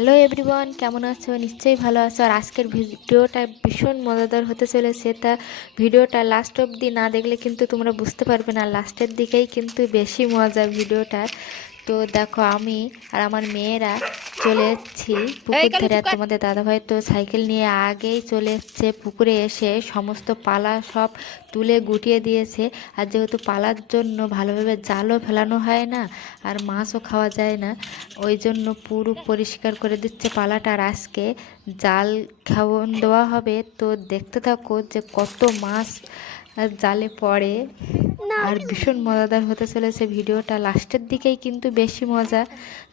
Hello everyone, কেমন আছো? নিশ্চয়ই ভালো আছো। আর আজকের ভিডিওটা ভীষণ মজাদার হতে চলেছে। তা ভিডিওটা লাস্ট অবধি না দেখলে কিন্তু তোমরা বুঝতে পারবে না, লাস্টের দিকেই কিন্তু বেশি মজা ভিডিওটার। তো দেখো, আমি আর আমার মেয়েরা চলে এসেছি এই পুকুর কালু ধারে। চুপ আর কর। তোমাদের দাদাভাই তো সাইকেল নিয়ে আগেই চলে এসছে পুকুরে, এসে সমস্ত পালা সব তুলে গুটিয়ে দিয়েছে। আর যেহেতু পালার জন্য ভালোভাবে জালও ফেলানো হয় না, আর মাছও খাওয়া যায় না, ওই জন্য পুরো পরিষ্কার করে দিচ্ছে পালাটা। আর আজকে জাল খাওয়ন দেওয়া হবে। তো দেখতে থাকো যে কত মাছ জালে পড়ে। আর ভীষণ মজাদার হতে চলেছে ভিডিওটা, লাস্টের দিকেই কিন্তু বেশি মজা।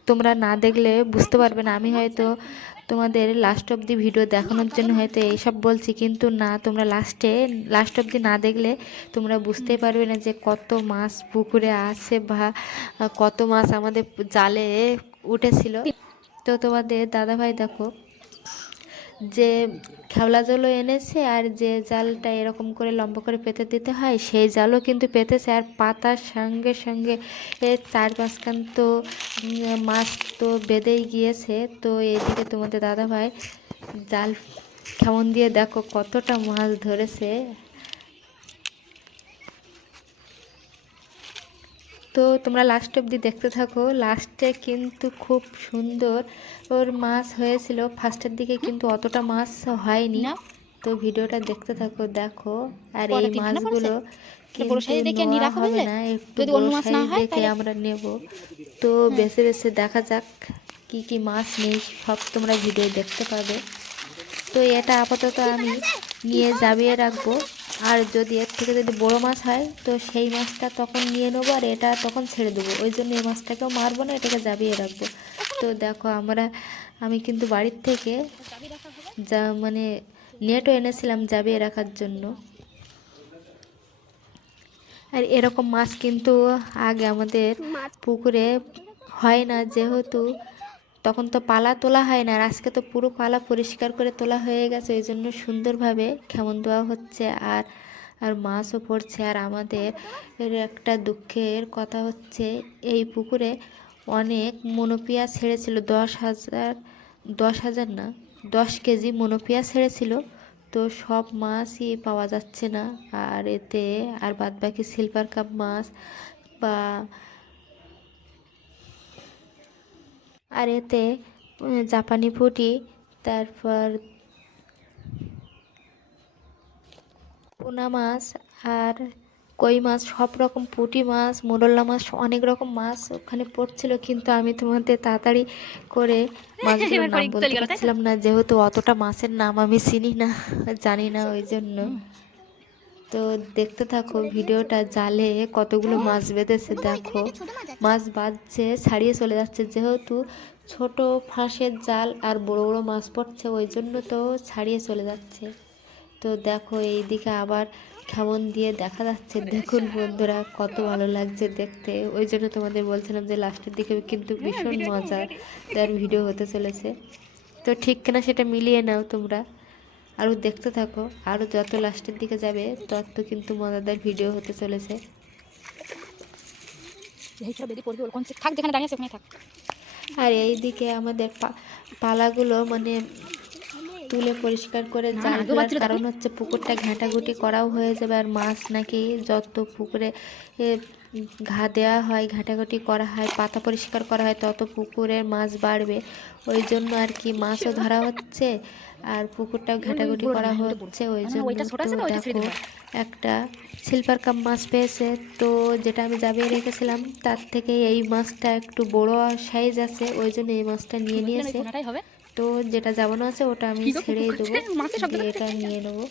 তোমরা না দেখলে বুঝতে পারবে না। আমি হয়তো তোমাদের লাস্ট অবধি ভিডিও দেখানোর জন্য হয়তো এইসব বলছি, কিন্তু না, তোমরা লাস্ট অবধি না দেখলে তোমরা বুঝতেই পারবে না যে কত মাছ পুকুরে আছে, বা কত মাছ আমাদের জালে উঠেছিল। তো তোমাদের দাদাভাই দেখো, যে খেওলা জালও এনেছে, আর যে জালটা এরকম করে লম্বা করে পেতে দিতে হয় সেই জালও কিন্তু পেতেছে। আর পাতার সঙ্গে সঙ্গে চার পাঁচখান তো মাছ তো বেঁধেই গিয়েছে। তো এইদিকে তোমাদের দাদাভাই জাল কেমন দিয়ে দেখো কতটা মাছ ধরেছে। তো তোমরা লাস্ট অবধি দেখতে থাকো, লাস্টে কিন্তু খুব সুন্দর ওর মাছ হয়েছিল। ফার্স্টের দিকে কিন্তু অতটা মাছ হয়নি। না তো ভিডিওটা দেখতে থাকো, দেখো। আর এই কটা তিনখানা পড়েছে। মাছগুলো এটা বড় কিন্তু সাইজ দেখে নিয়ে নেওয়া রাখো, হবে বুঝলে? না, একটু যদি বড় অন্য মাছ না সাইজ হয় দেখে তাহলে আমরা নেব। তো হ্যাঁ। বেছে বেছে দেখা যাক কি কি মাছ নেই, সব তোমরা ভিডিও দেখতে পাবে। তো এটা আপাতত আমি নিয়ে জাবিয়ে রাখবো। আর যদি এর থেকে যদি বড় মাছ হয় তো সেই মাছটা তখন নিয়ে নেবো, আর এটা তখন ছেড়ে দেবো। ওই জন্য এই মাছটাকেও মারবো না, এটাকে জাবিয়ে রাখবো। তো দেখো, আমি কিন্তু বাড়ির থেকে যা মানে নেটও এনেছিলাম জাবিয়ে রাখার জন্য। আর এরকম মাছ কিন্তু আগে আমাদের পুকুরে হয় না, যেহেতু তখন তো পালা তোলা হয় না। আর আজকে তো পুরো পালা পরিষ্কার করে তোলা হয়ে গেছে, ওই জন্য সুন্দরভাবে খেমন দেওয়া হচ্ছে। আর আর মাছও পড়ছে। আর আমাদের এর একটা দুঃখের কথা হচ্ছে, এই পুকুরে অনেক মনোপিয়া ছেড়েছিল, 10,000, 10,000 না, 10 কেজি মনোপিয়া ছেড়েছিল। তো সব মাছই পাওয়া যাচ্ছে না। আর এতে আর বাদবাকি সিলভার কাপ মাছ বা আর এতে জাপানি পুঁটি, তারপর পোনা মাছ, আর কই মাছ, সব রকম পুঁটি মাছ, মোরলা মাছ, অনেক রকম মাছ ওখানে পড়ছিল। কিন্তু আমি তোমাদের তাড়াতাড়ি করে মাছগুলোর এবার নাম পরে বলতে চলে গেল, তাই তো? পারছিলাম না, যেহেতু অতটা মাছের নাম আমি চিনি না, জানি না, ওই জন্য। তো দেখতে থাকো ভিডিওটা, জালে কতগুলো মাছ বেঁধেছে দেখো। মাছ বাজছে, ছাড়িয়ে চলে যাচ্ছে, যেহেতু ছোট ফাঁসের জাল আর বড় বড় মাছ পড়ছে, ওই জন্য তো ছাড়িয়ে চলে যাচ্ছে। তো দেখো এইদিকে আবার কেমন দিয়ে দেখা যাচ্ছে, দেখুন বন্ধুরা, কত ভালো লাগছে দেখতে। ওই জন্য তোমাদের বলছিলাম যে লাস্টের দিকে কিন্তু ভীষণ মজাদার ভিডিও হতে চলেছে। তো ঠিক কিনা সেটা মিলিয়ে নাও তোমরা, আরও দেখতে থাকো। আরও যত লাস্টের দিকে যাবে তত কিন্তু মজাদার ভিডিও হতে চলেছে। এইটা বেরিয়ে পড়বি, ওরকম থাক, যেখানে দাঁড়িয়ে আছে ওখানে থাক। আর এই দিকে আমাদের পালাগুলো তুলে পরিষ্কার করে না না, জাল আগেও ফেলার বাজছিল, দেখো। কারণ হচ্ছে পুকুরটা ঘাঁটাঘুঁটি করাও হয়ে যাবে। আর মাছ নাকি যত পুকুরে এ, ঘা দেওয়া হয়, ঘাঁটাঘুঁটি করা হয়, পাতা পরিষ্কার করা হয়, তত পুকুরের মাছ বাড়বে। ওই জন্য আর কি মাছও ধরা হচ্ছে, আর পুকুরটাও ওই ওই ঘাঁটাঘুঁটি বড়টা করা না, ওটা বড়। হচ্ছে। ওই না, জন্য ওইটা ছোট তো আছে তো, ওইটা ছেড়ে দেখো, দিবা। একটা সিলভার কাপ মাছ পেয়েছে। তো যেটা আমি জাবিয়ে রেখেছিলাম তার থেকে এই মাছটা একটু বড় সাইজ আছে, ওই জন্য এই মাছটা নিয়ে ভেবেছিলেন ওই নিয়েছে। পোনাটাই হবে। তো যেটা জাবানো আছে ওটা আমি কি গো, কুকুর ছেড়েই করছে, দেবো, মাছের শব্দ দিয়ে করছে। এটা নিয়ে নেবো।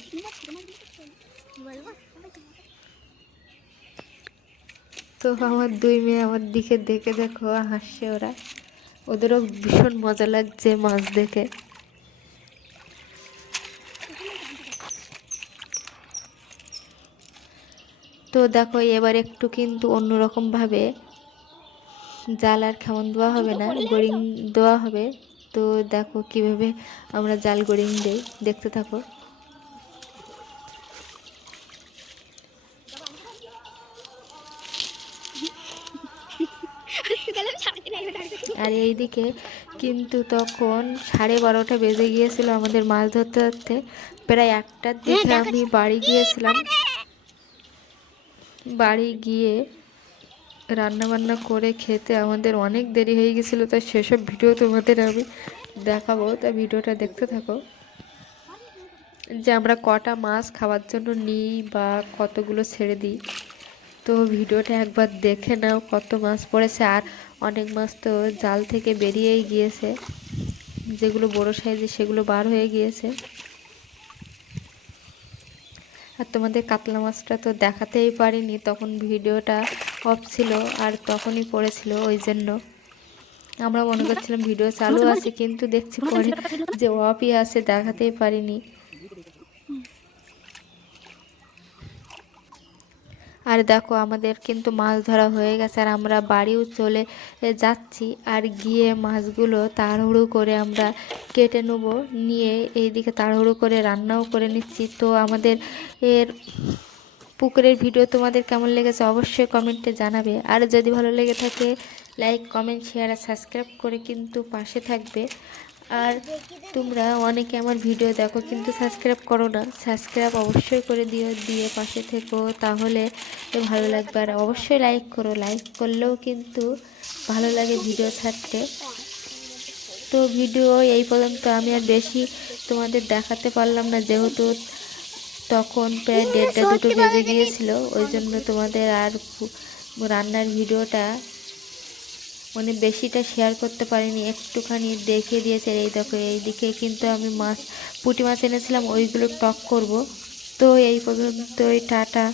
তো আমার দুই মেয়ে আমার দিকে দেখে দেখো হাসছে ওরা, ওদেরও ভীষণ মজা লাগছে মাছ দেখে। তো দেখো, এবার একটু কিন্তু অন্যরকম ভাবে জাল আর খেমন দেওয়া হবে জুতো না, পরে গোরিং যাইছো? দেওয়া হবে। তো দেখো কিভাবে আমরা জাল গোরিং দেই, দেখতে থাকো। আর এইদিকে কিন্তু তখন 12:30 বেজে গিয়েছিল আমাদের মাছ ধরতে ধরতে। প্রায় 1টার দিকে আমি বাড়ি গিয়েছিলাম। বাড়ি গিয়ে রান্না বান্না করে খেতে আমাদের অনেক দেরি হয়ে গেছিলো, তাই সেসব ভিডিও তোমাদের আমি দেখাবো, তা ভিডিওটা দেখতে থাকো যে আমরা কটা মাছ খাওয়ার জন্য নিই বা কতগুলো ছেড়ে দিই। তো ভিডিওটা একবার দেখে নাও কত মাছ পড়েছে। আর অনেক মাছ তো জাল থেকে বেরিয়েই গিয়েছে, যেগুলো বড় সাইজের সেগুলো বার হয়ে গিয়েছে। আর তোমাদের কাতলা মাছটা তো দেখাতেই পারিনি, তখন ভিডিওটা অফ ছিল আর তখনই পড়েছিল, ওই জন্য আমরা মনে করছিলাম ভিডিও চালু আছে, কিন্তু দেখছি পরে যে অফই আছে, দেখাতেই পারিনি। আর দেখো আমাদের কিন্তু মাছ ধরা হয়ে গেছে আর আমরা বাড়িও চলে যাচ্ছি। আর গিয়ে মাছগুলো তাড়াহুড়ো করে আমরা কেটে নেব, নিয়ে এইদিকে তাড়াহুড়ো করে রান্নাও করে নিচ্ছি। তো আমাদের এর পুকুরের ভিডিও তোমাদের কেমন লেগেছে অবশ্যই কমেন্টে জানাবে। আর যদি ভালো লেগে থাকে লাইক কমেন্ট শেয়ার আর সাবস্ক্রাইব করে কিন্তু পাশে থাকবে। আর তোমরা অনেকে আমার ভিডিও দেখো কিন্তু সাবস্ক্রাইব করো না, সাবস্ক্রাইব অবশ্যই করে দিও, দিয়ে পাশে থেকো, তাহলে ভালো লাগবে। আর অবশ্যই লাইক করো, লাইক করলেও কিন্তু ভালো লাগে ভিডিও ছাড়তে। তো ভিডিও এই পর্যন্ত, আমি আর বেশি তোমাদের দেখাতে পারলাম না, যেহেতু তখন প্রায় 1:30-2টো বেজে গিয়েছিল, ওই জন্য তোমাদের আর রান্নার ভিডিওটা মানে বেশিটা শেয়ার করতে পারিনি, একটুখানি দেখিয়ে দিয়েছে। এই দেখো এইদিকে কিন্তু আমি পুঁটি মাছ এনেছিলাম, ওইগুলো টক করব। তো এই পর্যন্তই, টাটা।